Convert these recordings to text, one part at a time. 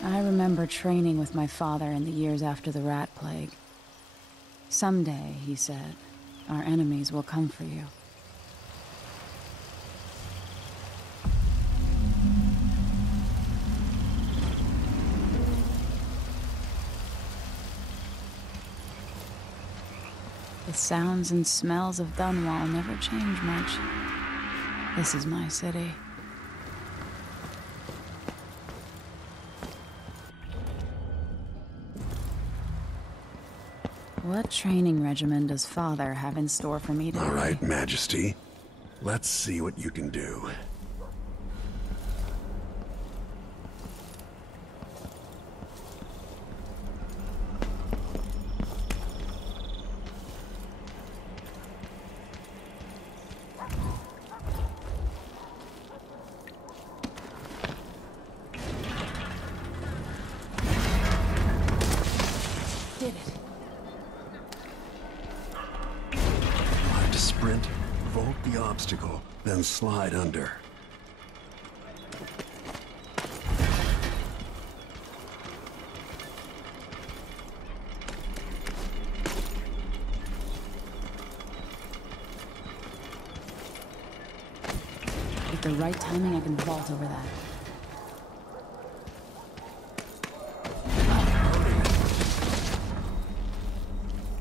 I remember training with my father in the years after the rat plague. Someday, he said, our enemies will come for you. The sounds and smells of Dunwall never change much. This is my city. What training regimen does Father have in store for me today? All right, Majesty. Let's see what you can do. Did it. Sprint, vault the obstacle, then slide under. With the right timing, I can vault over that.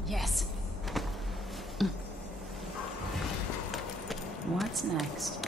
Yes. What's next?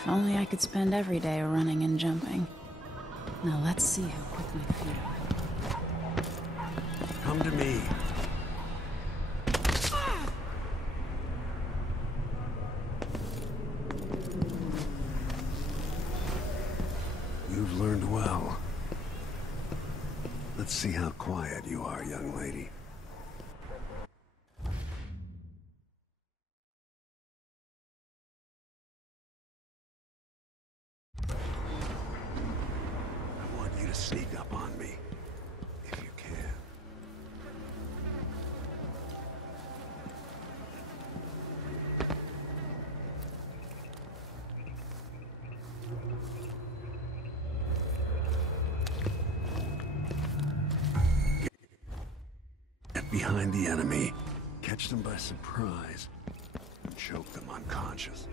If only I could spend every day running and jumping. Now let's see how quick my feet are. Come to me. You've learned well. Let's see how quiet you are, young lady. I want you to sneak up on me, if you can. Get behind the enemy, catch them by surprise, and choke them unconscious.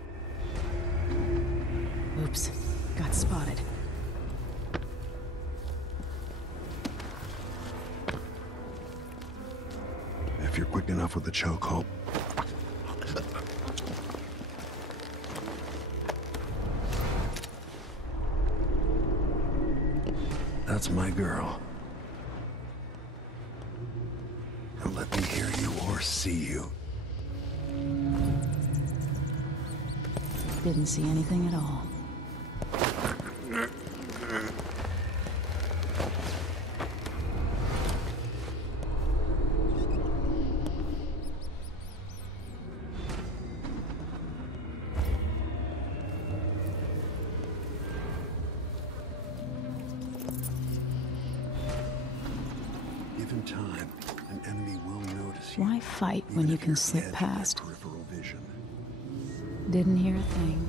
Oops, got spotted. If you're quick enough with the chokehold. That's my girl. Don't let me hear you or see you. Didn't see anything at all. Given time, an enemy will notice you. Why fight even when you if can you're slip dead in past? their peripheral vision. Didn't hear a thing.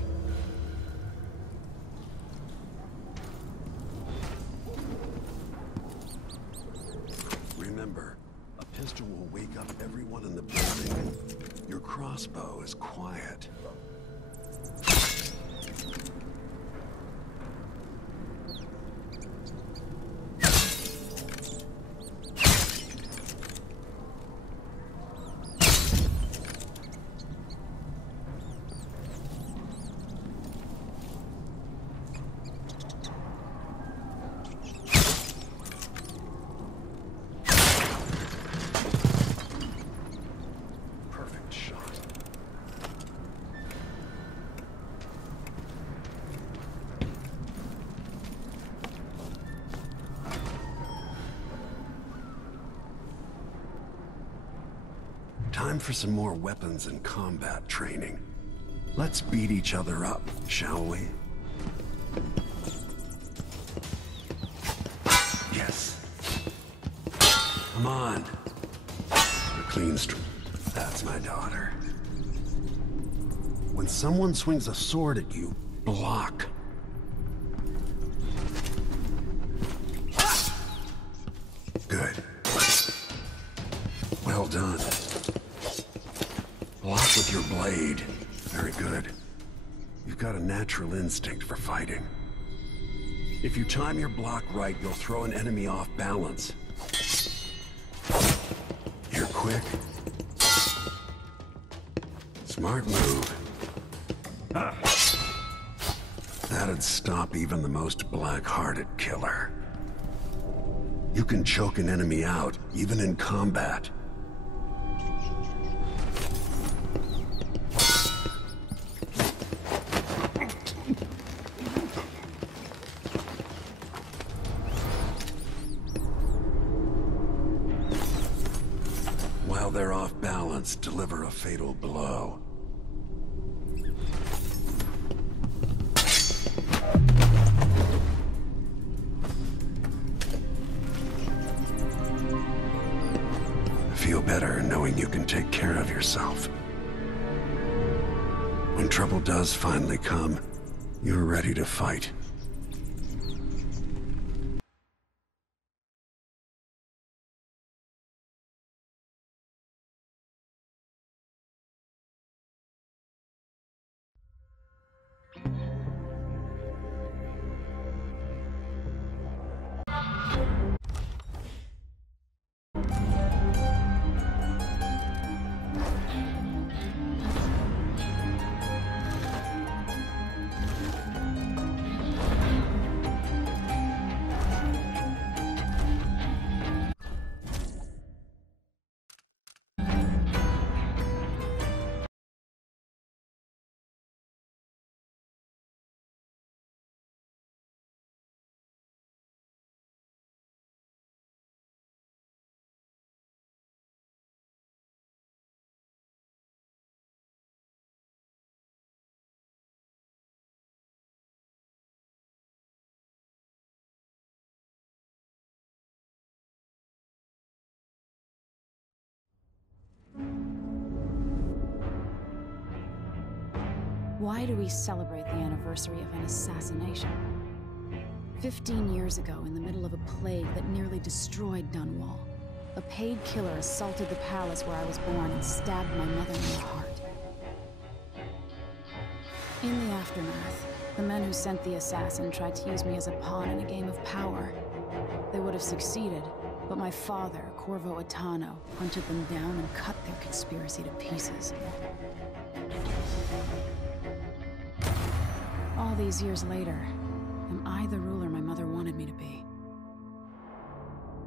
Remember, a pistol will wake up everyone in the building. Your crossbow is quiet. Perfect shot. Time for some more weapons and combat training. Let's beat each other up, shall we? Yes. Come on. A clean streak. That's my daughter. When someone swings a sword at you, block. Good. Well done. Block with your blade. Very good. You've got a natural instinct for fighting. If you time your block right, you'll throw an enemy off balance. You're quick. Smart move. That'd stop even the most black-hearted killer. You can choke an enemy out, even in combat. While they're off balance, deliver a fatal blow. Feel better knowing you can take care of yourself. When trouble does finally come, you're ready to fight. Why do we celebrate the anniversary of an assassination? 15 years ago, in the middle of a plague that nearly destroyed Dunwall, a paid killer assaulted the palace where I was born and stabbed my mother in the heart. In the aftermath, The men who sent the assassin tried to use me as a pawn in a game of power. They would have succeeded, but my father, Corvo Attano, hunted them down and cut their conspiracy to pieces. All these years later, am I the ruler my mother wanted me to be?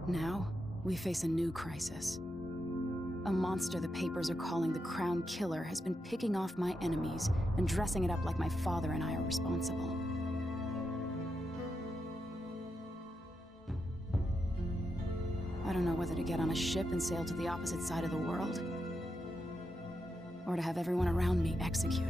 Now, we face a new crisis. A monster the papers are calling the Crown Killer has been picking off my enemies and dressing it up like my father and I are responsible. I don't know whether to get on a ship and sail to the opposite side of the world, or to have everyone around me executed.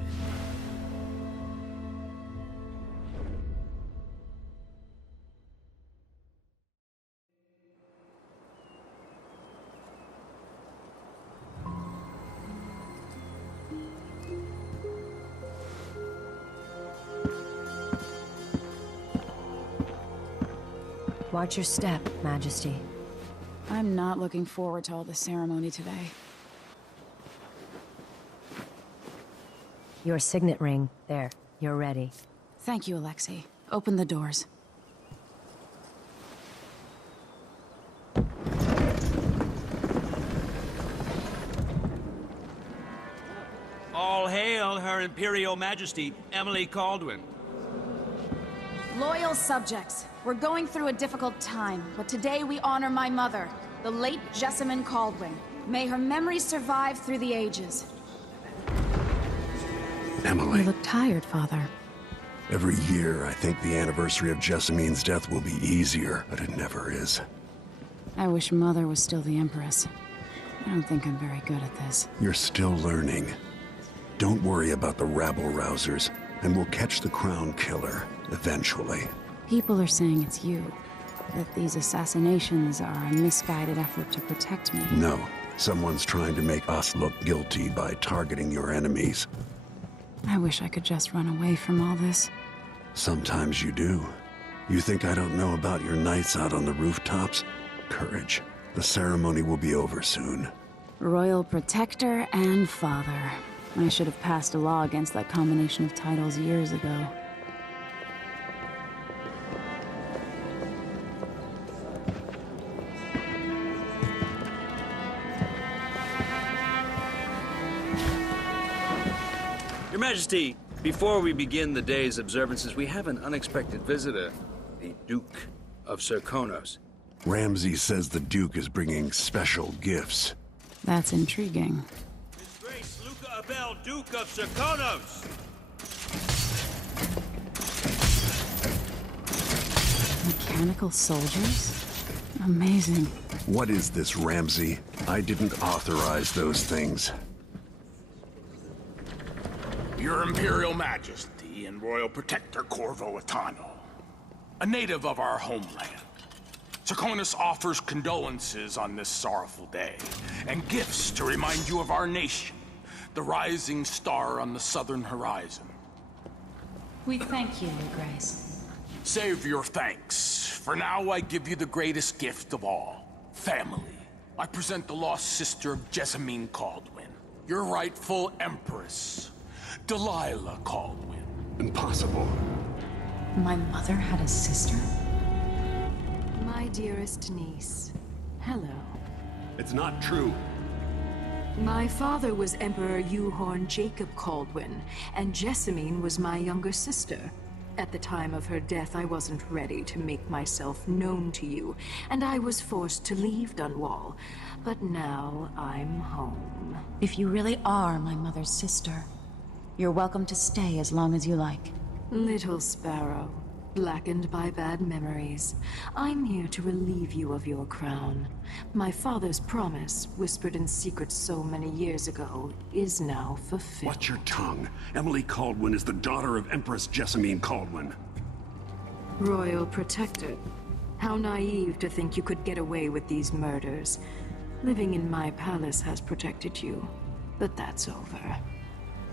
Watch your step, Majesty. I'm not looking forward to all the ceremony today. Your signet ring. There. You're ready. Thank you, Alexei. Open the doors. All hail Her Imperial Majesty, Emily Caldwin. Loyal subjects, we're going through a difficult time, but today we honor my mother, the late Jessamine Caldwin. May her memory survive through the ages. Emily. You look tired, Father. Every year, I think the anniversary of Jessamine's death will be easier, but it never is. I wish Mother was still the Empress. I don't think I'm very good at this. You're still learning. Don't worry about the rabble-rousers, and we'll catch the Crown Killer, eventually. People are saying it's you. That these assassinations are a misguided effort to protect me. No. Someone's trying to make us look guilty by targeting your enemies. I wish I could just run away from all this. Sometimes you do. You think I don't know about your nights out on the rooftops? Courage. The ceremony will be over soon. Royal Protector and Father. I should have passed a law against that combination of titles years ago. Your Majesty, before we begin the day's observances, we have an unexpected visitor, the Duke of Serkonos. Ramsey says the Duke is bringing special gifts. That's intriguing. His Grace Luca Abel, Duke of Serkonos! Mechanical soldiers? Amazing. What is this, Ramsey? I didn't authorize those things. Your Imperial Majesty and Royal Protector Corvo Attano, a native of our homeland. Serkonos offers condolences on this sorrowful day, and gifts to remind you of our nation, the rising star on the southern horizon. We thank you, Your Grace. Save your thanks. For now, I give you the greatest gift of all, family. I present the lost sister of Jessamine Caldwin, your rightful Empress, Delilah Caldwin. Impossible. My mother had a sister? My dearest niece, hello. It's not true. My father was Emperor Yuhorn Jacob Caldwin, and Jessamine was my younger sister. At the time of her death, I wasn't ready to make myself known to you, and I was forced to leave Dunwall. But now I'm home. If you really are my mother's sister, you're welcome to stay as long as you like. Little sparrow, blackened by bad memories, I'm here to relieve you of your crown. My father's promise, whispered in secret so many years ago, is now fulfilled. Watch your tongue. Emily Caldwin is the daughter of Empress Jessamine Caldwin. Royal Protector, how naive to think you could get away with these murders. Living in my palace has protected you, but that's over.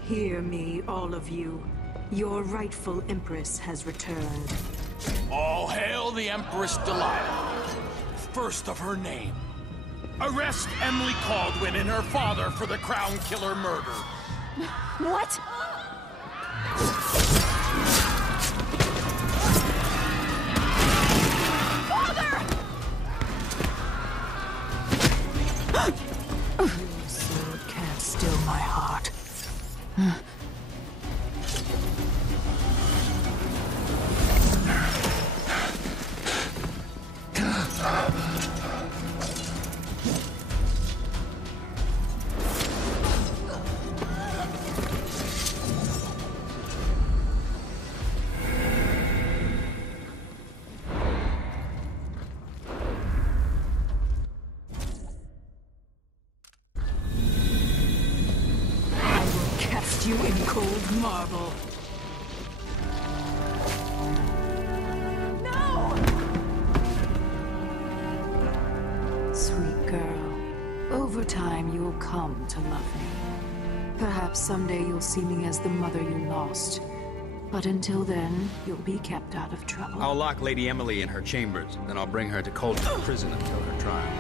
Hear me, all of you. Your rightful Empress has returned. All hail the Empress Delilah, first of her name. Arrest Emily Caldwin and her father for the Crown Killer murder. What? You in cold marble. No! Sweet girl, over time you'll come to love me. Perhaps someday you'll see me as the mother you lost. But until then, you'll be kept out of trouble. I'll lock Lady Emily in her chambers, then I'll bring her to Coldwood Prison until her trial.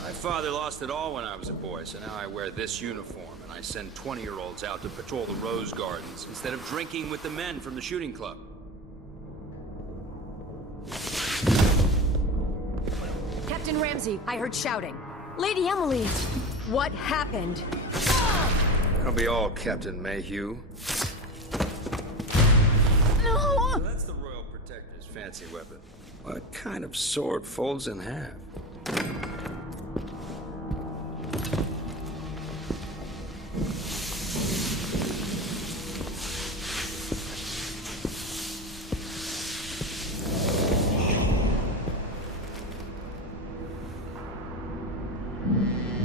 My father lost it all when I was a boy, so now I wear this uniform, and I send 20-year-olds out to patrol the rose gardens instead of drinking with the men from the shooting club. Captain Ramsey, I heard shouting. Lady Emily, what happened? That'll be all, Captain Mayhew. No! So that's the Royal Protector's fancy weapon. What kind of sword folds in half?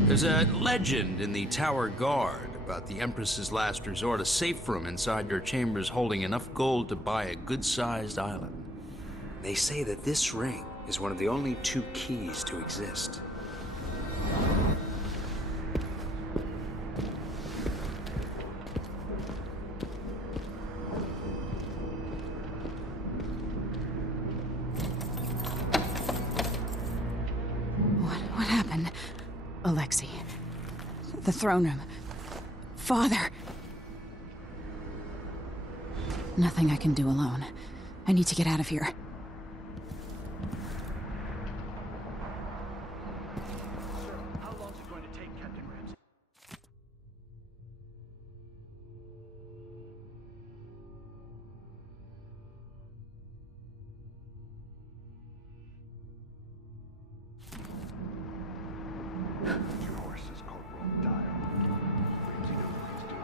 There's a legend in the Tower Guard about the Empress's last resort, a safe room inside your chambers holding enough gold to buy a good-sized island. They say that this ring is one of the only 2 keys to exist. What happened? Alexei. The throne room. Father. Nothing I can do alone. I need to get out of here. How long is it going to take, Captain Ramsey? Your horse is Corporal Dyer. Ramsey knows what he's doing.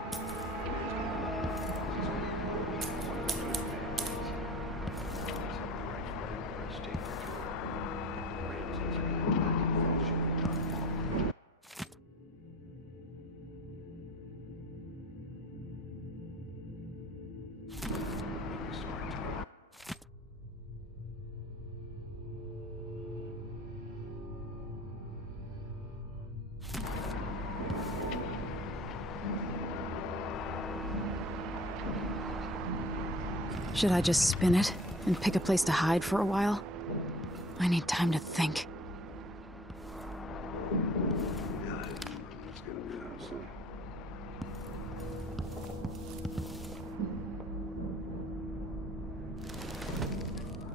Should I just spin it and pick a place to hide for a while? I need time to think.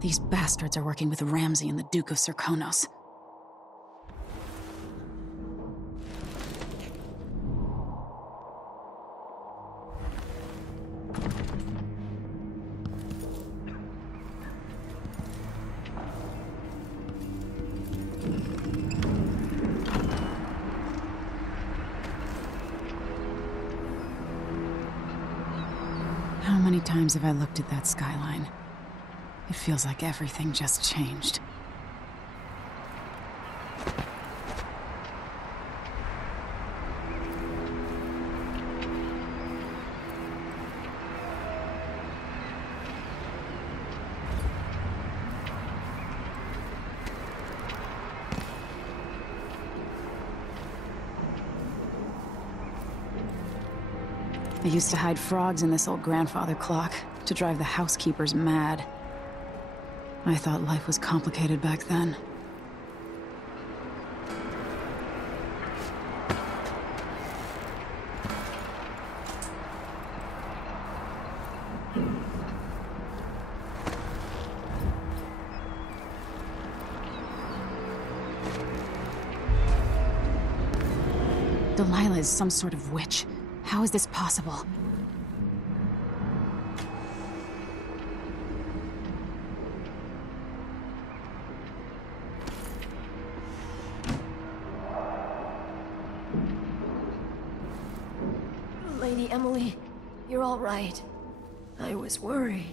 These bastards are working with Ramsey and the Duke of Serkonos. How many times have I looked at that skyline? It feels like everything just changed. I used to hide frogs in this old grandfather clock to drive the housekeepers mad. I thought life was complicated back then. Delilah is some sort of witch. How is this possible? Lady Emily, you're all right. I was worried.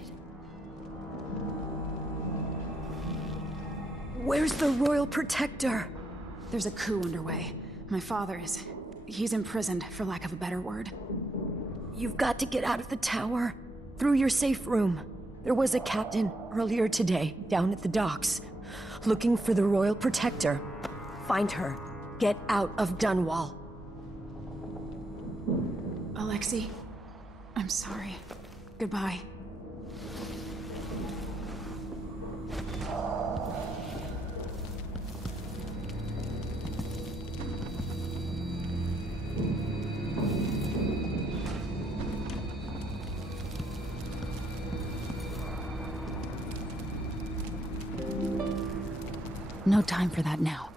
Where's the Royal Protector? There's a coup underway. My father is... he's imprisoned, for lack of a better word. You've got to get out of the tower. Through your safe room. There was a captain earlier today, down at the docks. Looking for the Royal Protector. Find her. Get out of Dunwall. Alexei, I'm sorry. Goodbye. No time for that now.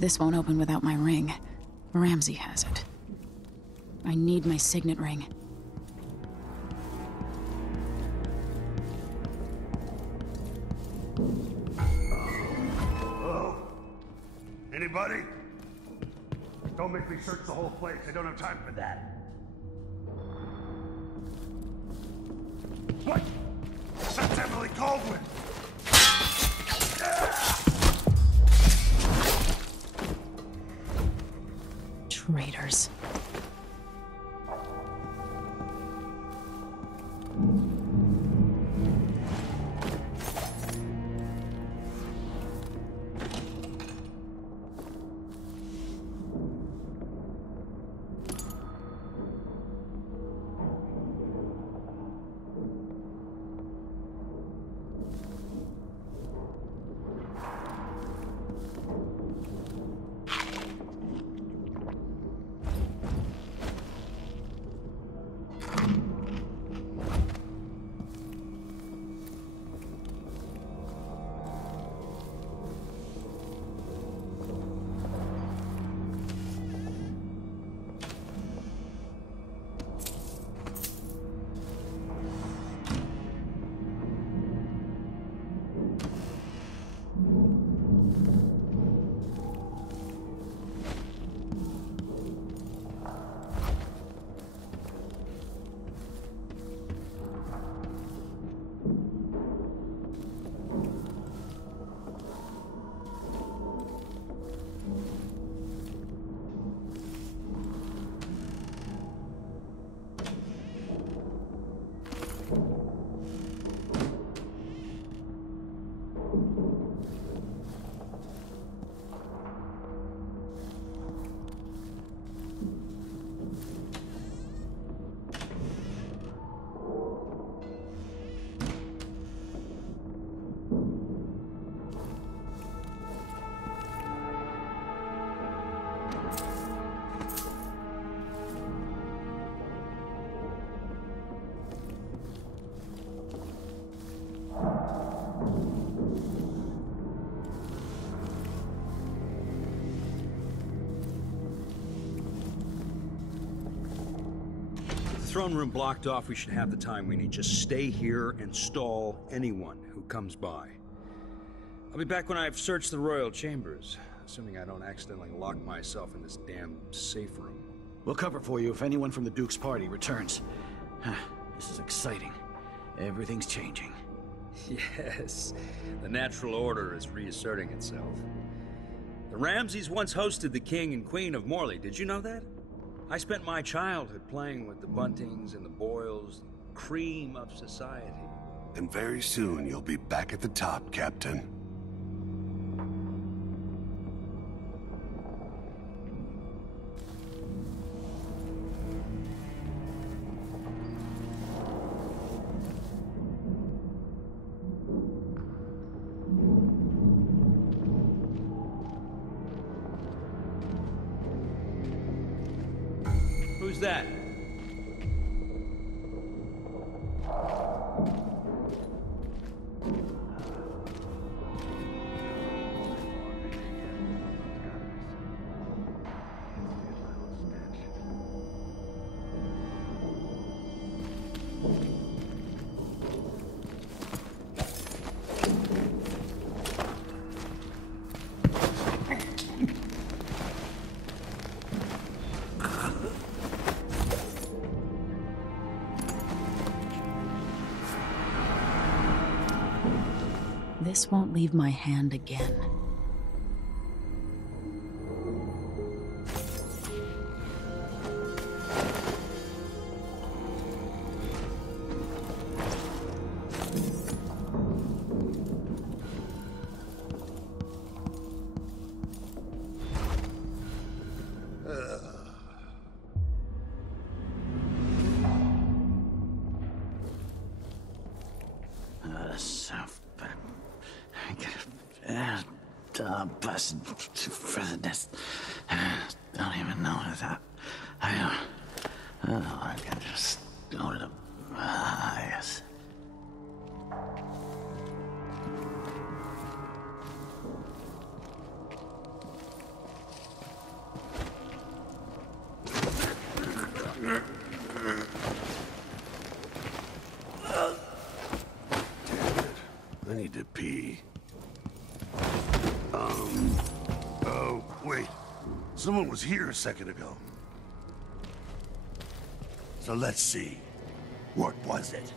This won't open without my ring. Ramsey has it. I need my signet ring. Hello? Anybody? Don't make me search the whole place. I don't have time for that. What? That's Emily Caldwin! Traitors. throne room blocked off, we should have the time we need. Just stay here and stall anyone who comes by. I'll be back when I've searched the royal chambers, assuming I don't accidentally lock myself in this damn safe room. We'll cover for you if anyone from the Duke's party returns. This is exciting. Everything's changing. Yes, the natural order is reasserting itself. The Ramseys once hosted the King and Queen of Morley. Did you know that? I spent my childhood playing with the Buntings and the Boyles, the cream of society. And very soon you'll be back at the top, Captain. Who's that? This won't leave my hand again. Don't even know that. I can just go to the... yes. I need to pee. Oh, wait. Someone was here a second ago. So let's see. What was it?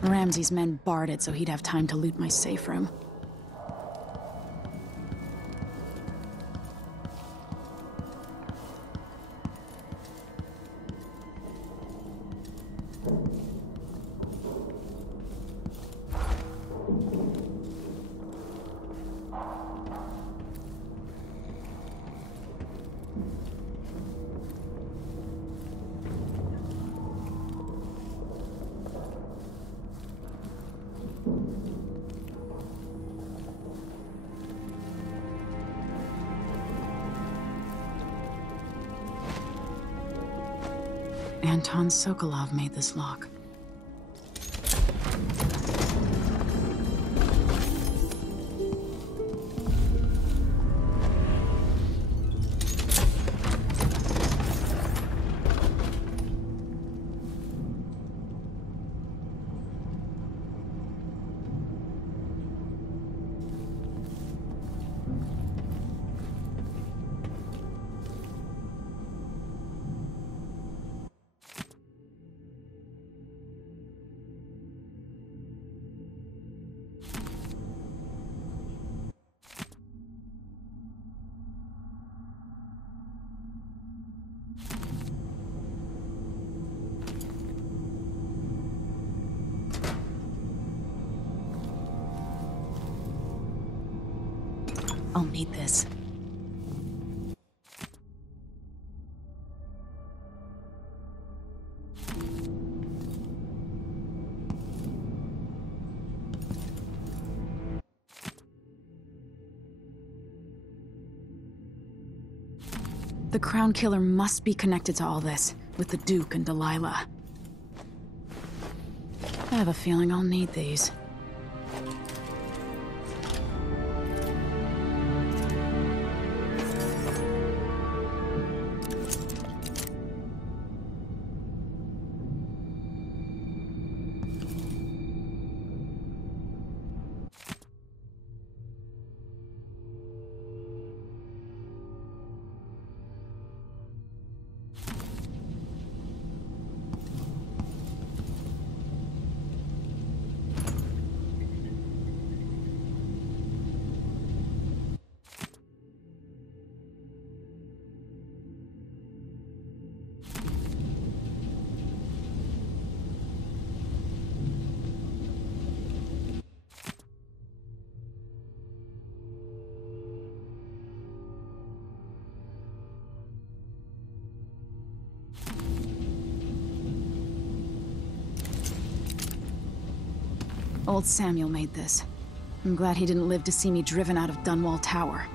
Ramsey's men barred it so he'd have time to loot my safe room. Anton Sokolov made this lock. I'll need this. The Crown Killer must be connected to all this, with the Duke and Delilah. I have a feeling I'll need these. Old Samuel made this. I'm glad he didn't live to see me driven out of Dunwall Tower.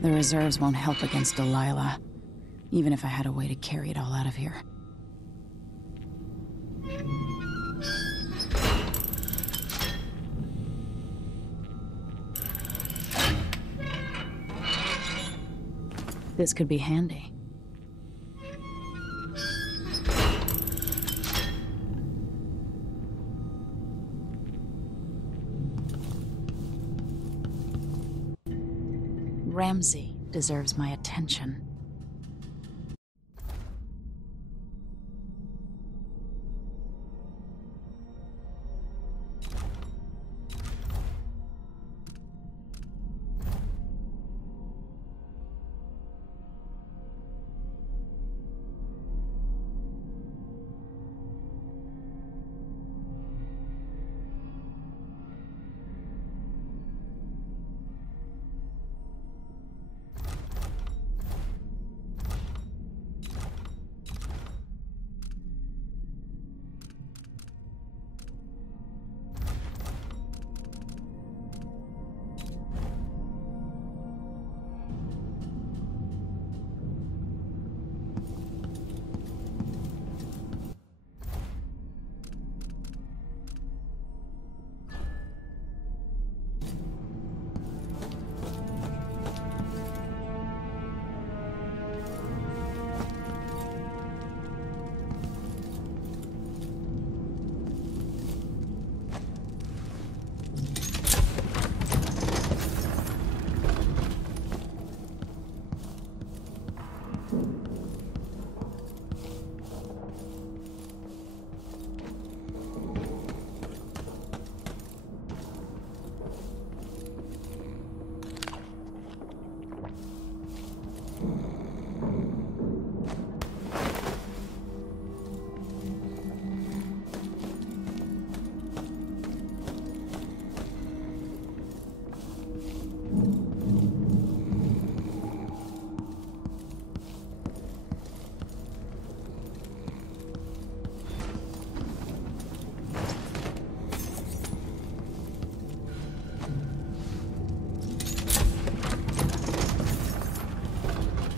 The reserves won't help against Delilah, even if I had a way to carry it all out of here. This could be handy. Ramsey deserves my attention.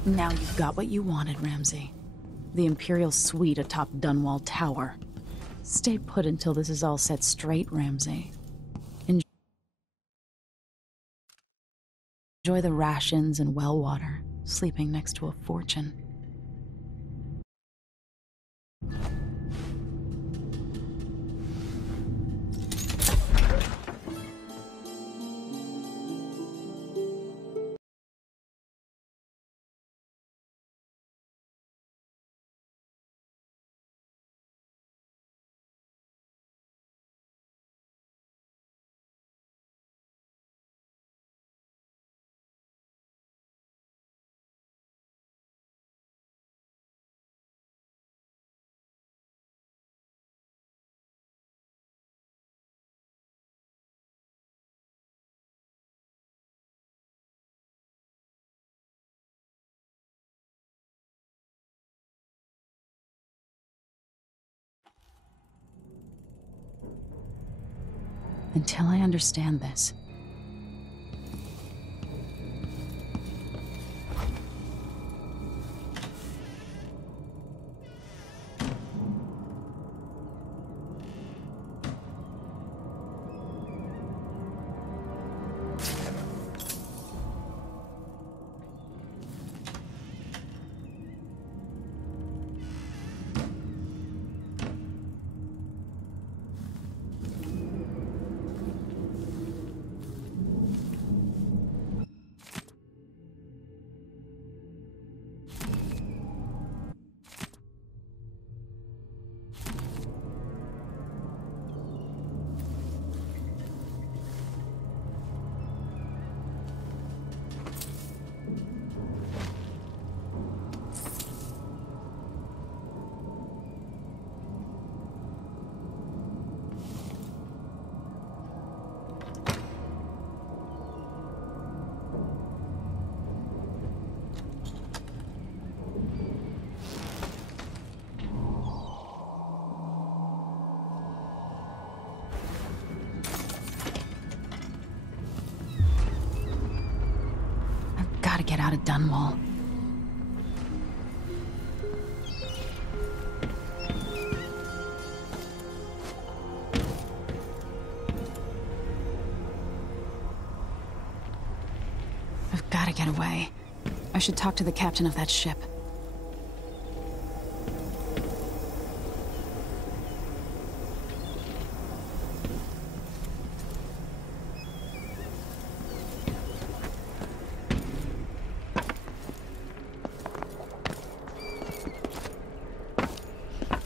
Now you've got what you wanted, Ramsey. The Imperial Suite atop Dunwall Tower. Stay put until this is all set straight, Ramsey. Enjoy the rations and well water, sleeping next to a fortune. Until I understand this. Gotta get out of Dunwall. I've gotta get away. I should talk to the captain of that ship.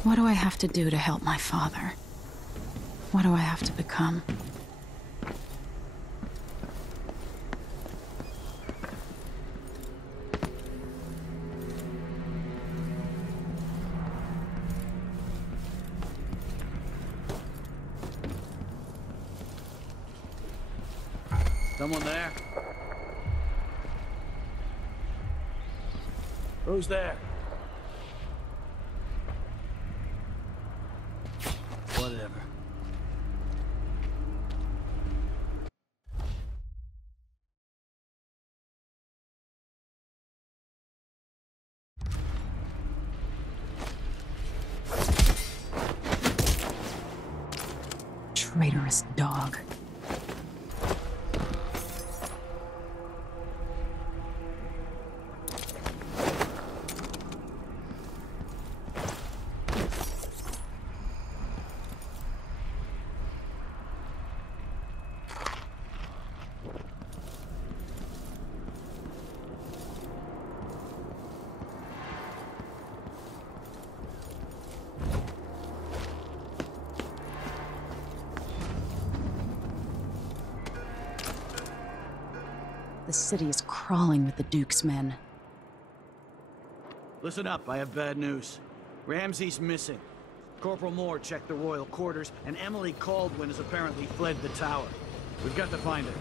What do I have to do to help my father? What do I have to become? Someone there? Who's there? Whatever. Traitorous dog. The city is crawling with the Duke's men. Listen up, I have bad news. Ramsey's missing. Corporal Moore checked the royal quarters, and Emily Caldwin has apparently fled the tower. We've got to find her.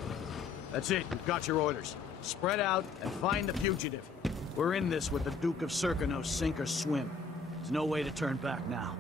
That's it, we've got your orders. Spread out and find the fugitive. We're in this with the Duke of Serkino, sink or swim. There's no way to turn back now.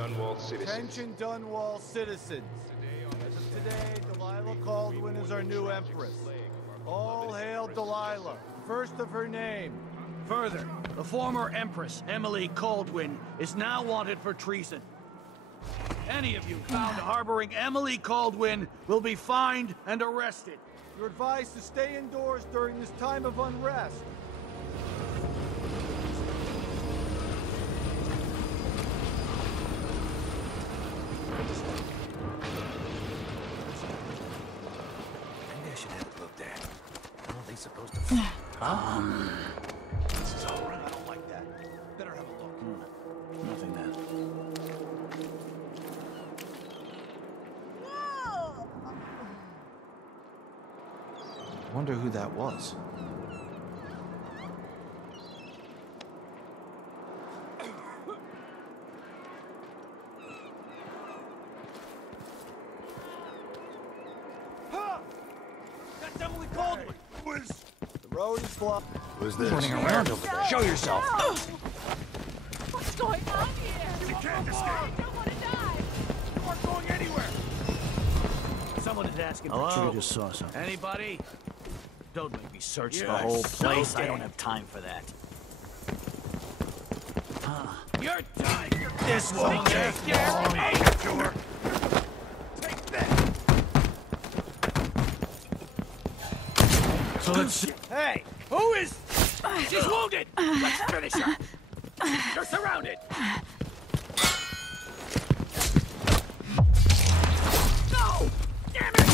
Dunwall citizens. Attention Dunwall citizens. As of today, Delilah Caldwin is our new Empress. All hail Delilah, first of her name. Further, the former Empress, Emily Caldwin, is now wanted for treason. Any of you found harboring Emily Caldwin will be fined and arrested. You're advised to stay indoors during this time of unrest. Maybe I should have it looked at. How are they supposed to... This is all right. I don't like that. Better have a look. Nothing then. Wonder who that was. That's Emily Caldwin! The road is blocked. Who's this? Running around over there. Show yourself. What's going on here? You can't escape! I don't want to die! You aren't going anywhere! Someone is asking Hello? for Should have truth. just saw something. Anybody? Don't make me search You're the whole so place. I dead. don't have time for that. You're done. This won't take long. Take that! So let's see. Hey! Who is... She's wounded! Let's finish her! You're surrounded! No! Damn it!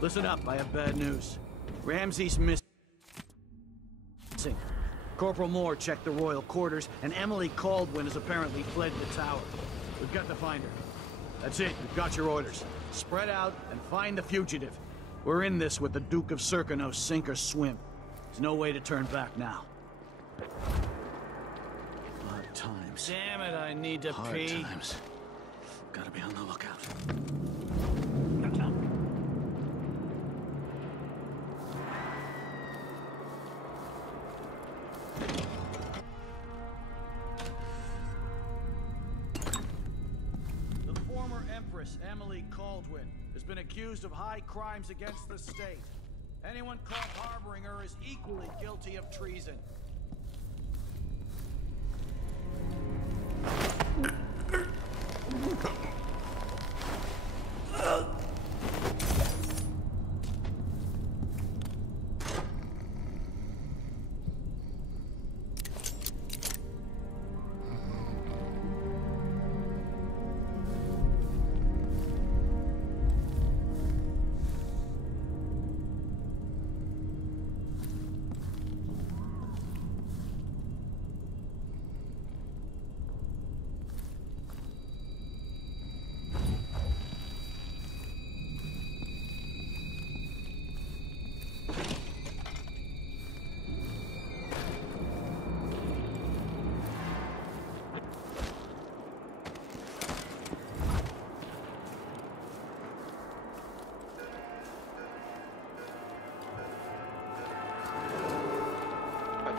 Listen up, I have bad news. Ramsey's missing. Corporal Moore checked the royal quarters, and Emily Caldwin has apparently fled the tower. We've got to find her. That's it, we've got your orders. Spread out and find the fugitive. We're in this with the Duke of Serkino, sink or swim. There's no way to turn back now. Hard times. Damn it, I need to Hard pee. times. Gotta be on the lookout. The former Empress, Emily Caldwin, has been accused of high crimes against the state. Anyone caught harboring her is equally guilty of treason.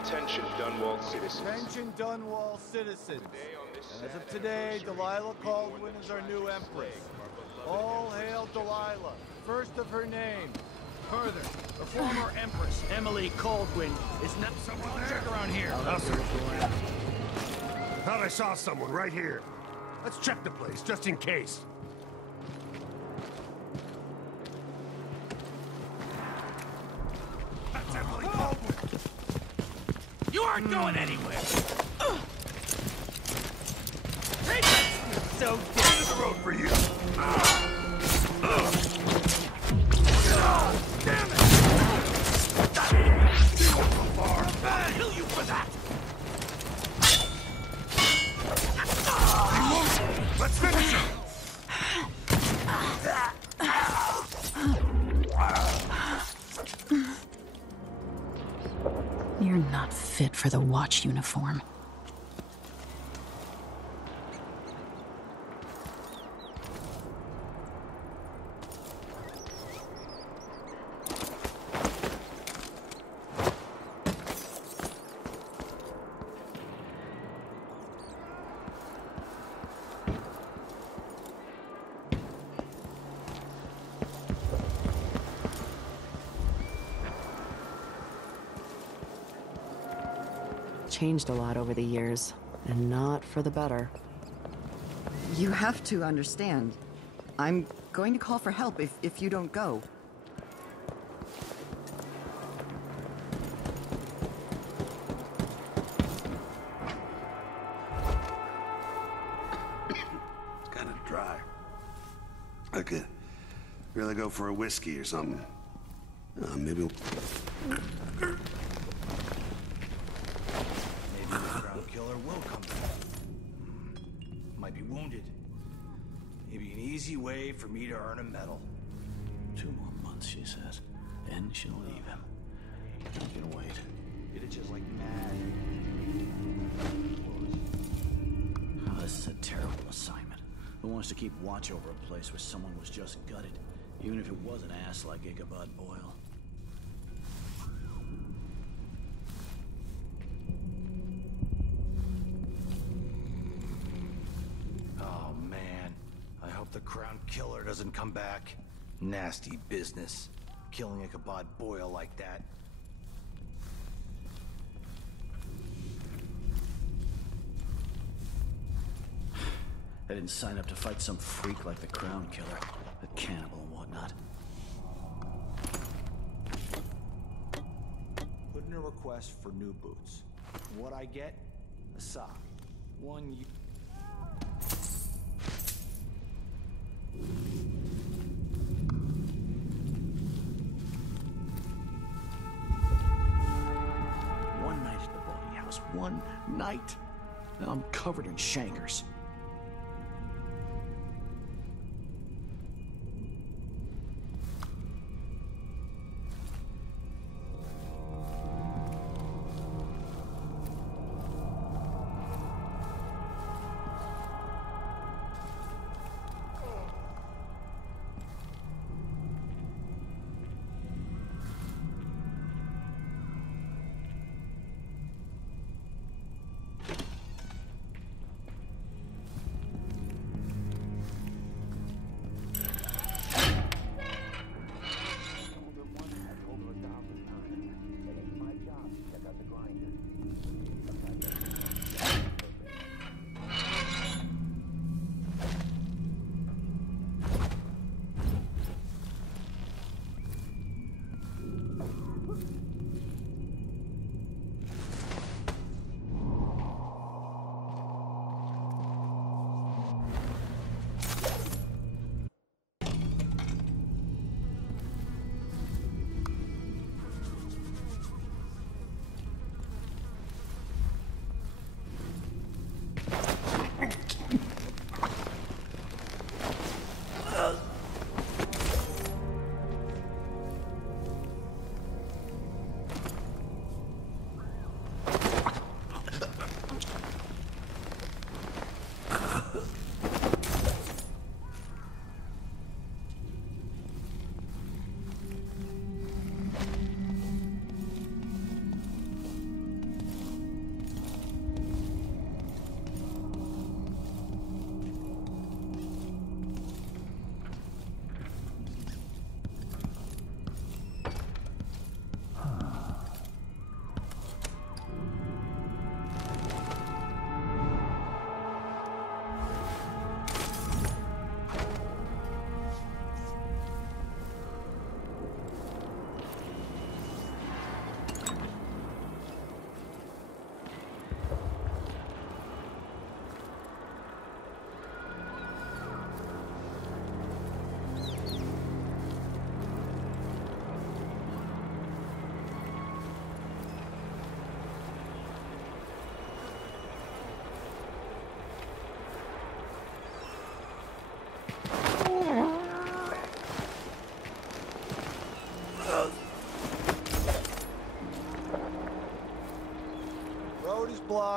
Attention Dunwall citizens. Attention Dunwall citizens. As of today, Delilah Caldwin is our new Empress. All hail Delilah, first of her name. Further, the former Empress, Emily Caldwin, is now... Someone check around here. Thought I saw someone right here. Let's check the place, just in case. That's Emily Caldwin. You aren't going anywhere! Take it! So End of the road for you! Damn it! I'll kill you for that! Let's finish him! You're not fit for the watch uniform. Changed a lot over the years, and not for the better. You have to understand. I'm going to call for help if you don't go. It's kind of dry. I could really go for a whiskey or something. Maybe we'll... Maybe the crown killer will come back. Might be wounded. Maybe an easy way for me to earn a medal. 2 more months, she says. Then she'll leave him. I can wait. Did it just like mad. Oh, this is a terrible assignment. Who wants to keep watch over a place where someone was just gutted? Even if it was an ass like Ichabod Boyle. Oh, man. I hope the crown killer doesn't come back. Nasty business. Killing Ichabod Boyle like that. I didn't sign up to fight some freak like the Crown Killer, a cannibal and whatnot. Put in a request for new boots. What I get? A sock. One you... One night at the boarding house. One night. Now I'm covered in chancres.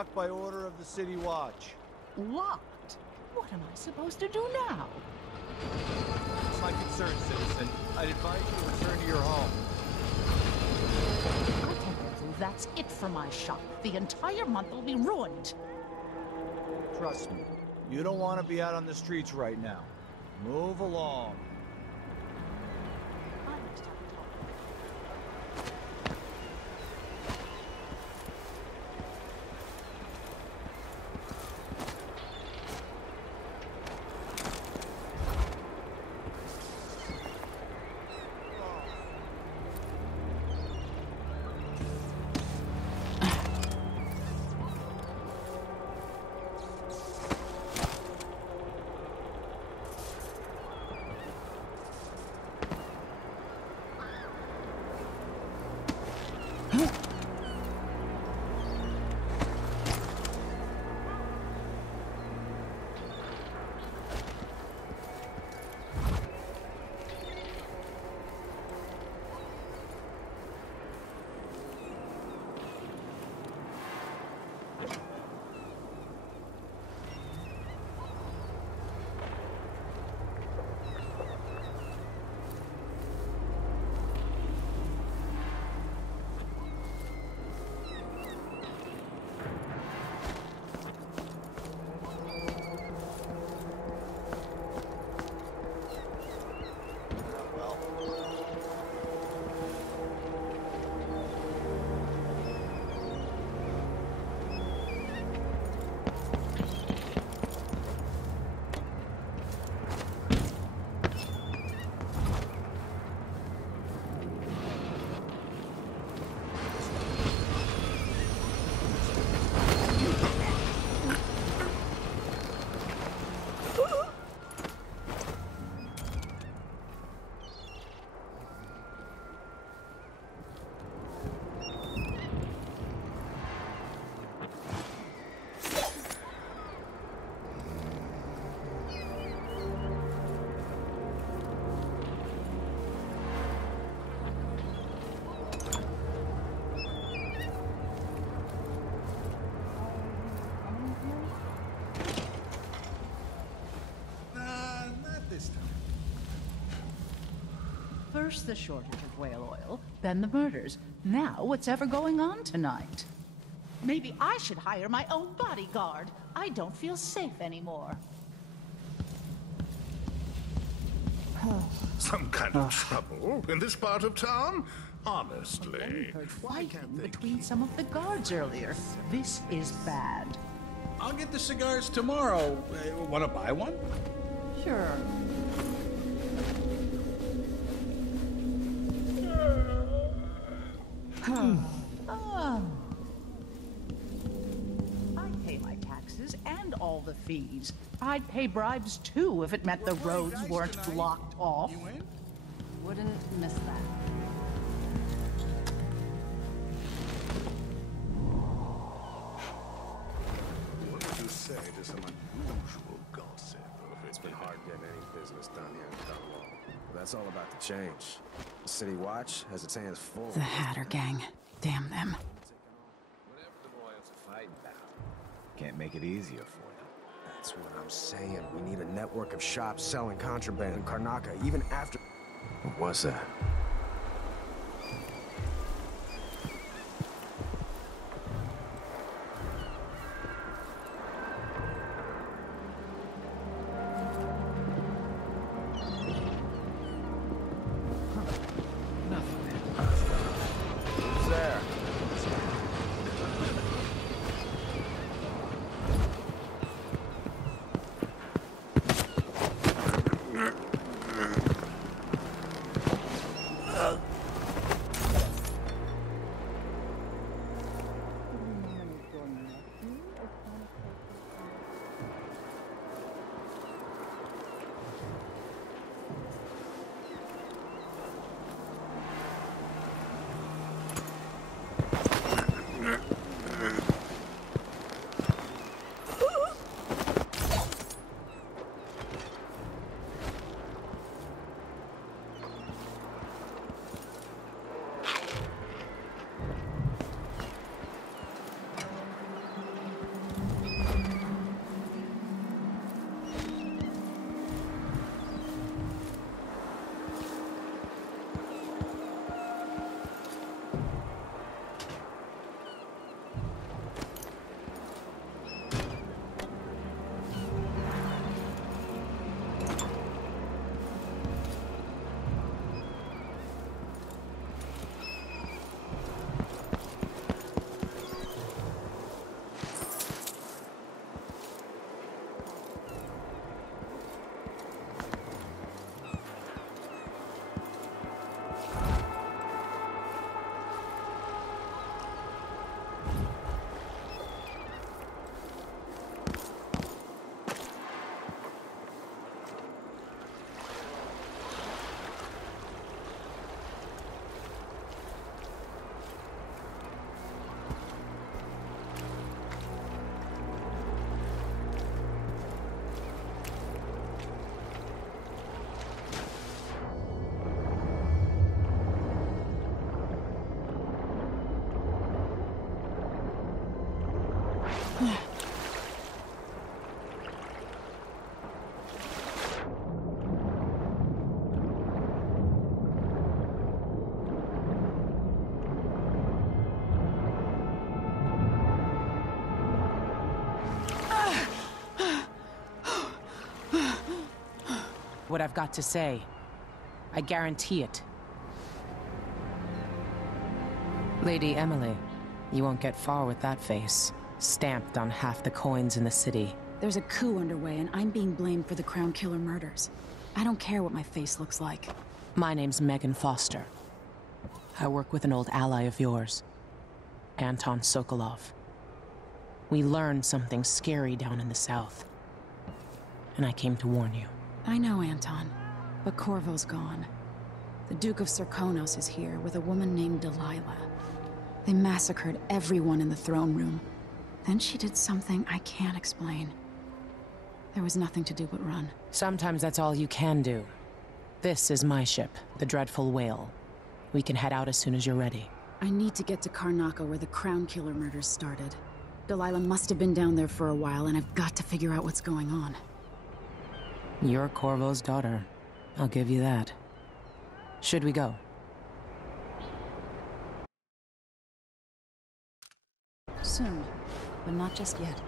locked by order of the City Watch. Locked? What am I supposed to do now? My concern, citizen. I'd advise you to return to your home. I can't believe that's it for my shop. The entire month will be ruined. Trust me, you don't want to be out on the streets right now. Move along. First the shortage of whale oil, then the murders. Now what's ever going on tonight? Maybe I should hire my own bodyguard. I don't feel safe anymore. Some kind of trouble in this part of town? Honestly. I heard fighting between some of the guards earlier. This is bad. I'll get the cigars tomorrow. Want to buy one? Sure. Oh. I'd pay my taxes and all the fees. I'd pay bribes too if it meant the roads weren't blocked off. Wouldn't miss that. What would you say to some unusual gossip? It's been hard getting any business done here in Dunwall. That's all about to change. The City Watch has its hands full. The Hatter Gang. Damn them. Whatever the royals are fighting about. Can't make it easier for them. That's what I'm saying. We need a network of shops selling contraband in Karnaca, even after... What was that? what I've got to say. I guarantee it. Lady Emily, you won't get far with that face. Stamped on half the coins in the city. There's a coup underway, and I'm being blamed for the Crown Killer murders. I don't care what my face looks like. My name's Megan Foster. I work with an old ally of yours, Anton Sokolov. We learned something scary down in the south, and I came to warn you. I know, Anton, but Corvo's gone. The Duke of Serkonos is here with a woman named Delilah. They massacred everyone in the throne room. Then she did something I can't explain. There was nothing to do but run. Sometimes that's all you can do. This is my ship, the Dreadful Whale. We can head out as soon as you're ready. I need to get to Karnaca where the Crown Killer murders started. Delilah must have been down there for a while, and I've got to figure out what's going on. You're Corvo's daughter. I'll give you that. Should we go? Soon, but not just yet.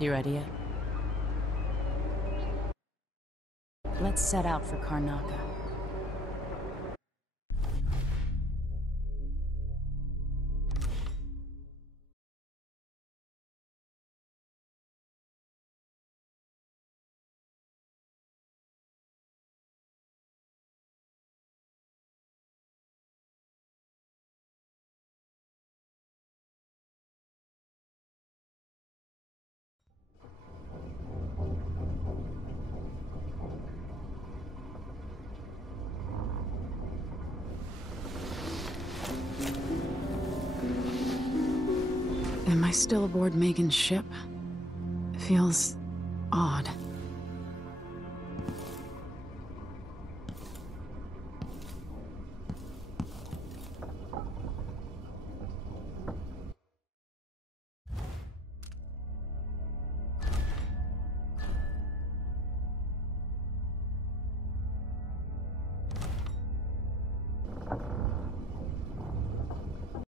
You ready yet? Let's set out for Karnaca. Am I still aboard Megan's ship? It feels odd.